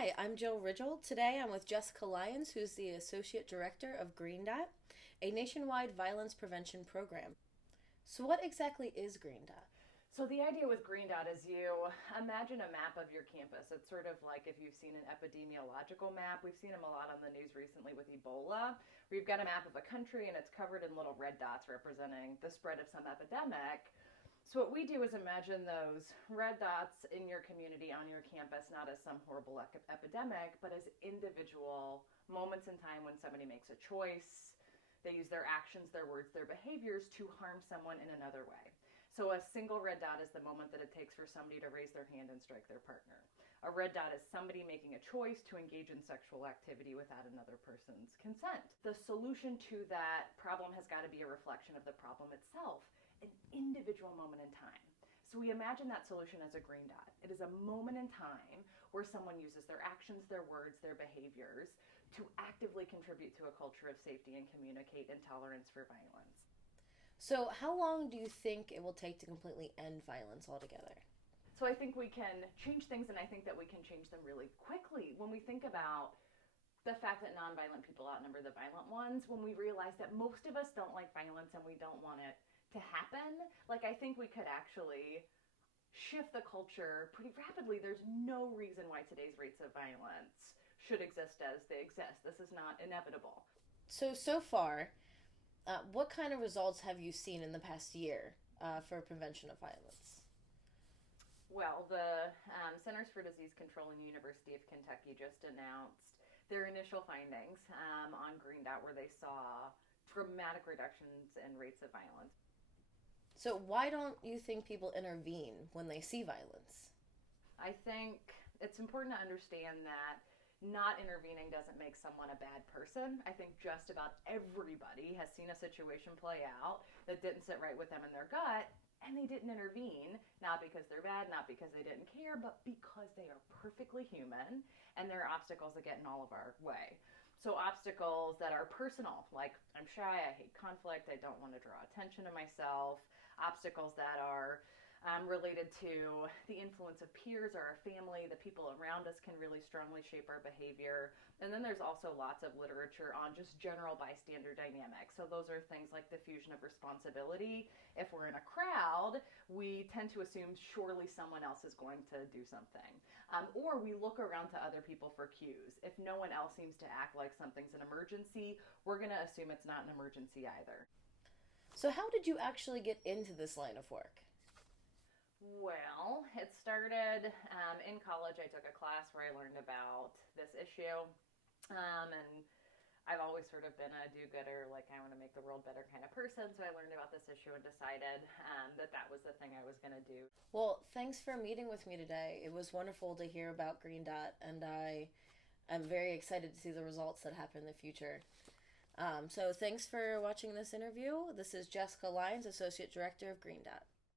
Hi, I'm Jill Ridgel. Today I'm with Jessica Lyons, who's the Associate Director of Green Dot, a nationwide violence prevention program. So, what exactly is Green Dot? So the idea with Green Dot is you imagine a map of your campus. It's sort of like if you've seen an epidemiological map. We've seen them a lot on the news recently with Ebola, where you've got a map of a country and it's covered in little red dots representing the spread of some epidemic. So what we do is imagine those red dots in your community on your campus not as some horrible epidemic, but as individual moments in time when somebody makes a choice. They use their actions, their words, their behaviors to harm someone in another way. So a single red dot is the moment that it takes for somebody to raise their hand and strike their partner. A red dot is somebody making a choice to engage in sexual activity without another person's consent. The solution to that problem has got to be a reflection of the problem itself, an individual moment in time. So we imagine that solution as a green dot. It is a moment in time where someone uses their actions, their words, their behaviors to actively contribute to a culture of safety and communicate intolerance for violence. So, how long do you think it will take to completely end violence altogether? So I think we can change things, and I think that we can change them really quickly. When we think about the fact that nonviolent people outnumber the violent ones, when we realize that most of us don't like violence and we don't want it to happen, like I think we could actually shift the culture pretty rapidly. There's no reason why today's rates of violence should exist as they exist. This is not inevitable. So far, what kind of results have you seen in the past year for prevention of violence? Well, the Centers for Disease Control and University of Kentucky just announced their initial findings on Green Dot, where they saw dramatic reductions in rates of violence. So, why don't you think people intervene when they see violence? I think it's important to understand that not intervening doesn't make someone a bad person. I think just about everybody has seen a situation play out that didn't sit right with them in their gut, and they didn't intervene, not because they're bad, not because they didn't care, but because they are perfectly human and there are obstacles that get in all of our way. So obstacles that are personal, like I'm shy, I hate conflict, I don't want to draw attention to myself. Obstacles that are related to the influence of peers or our family, the people around us can really strongly shape our behavior. And then there's also lots of literature on just general bystander dynamics. So those are things like diffusion of responsibility. If we're in a crowd, we tend to assume surely someone else is going to do something. Or we look around to other people for cues. If no one else seems to act like something's an emergency, we're going to assume it's not an emergency either. So, how did you actually get into this line of work? Well, it started in college. I took a class where I learned about this issue. And I've always sort of been a do gooder, like I want to make the world better kind of person. So I learned about this issue and decided that that was the thing I was going to do. Well, thanks for meeting with me today. It was wonderful to hear about Green Dot, and I am very excited to see the results that happen in the future. So, thanks for watching this interview. This is Jessica Lyons, Associate Director of Green Dot.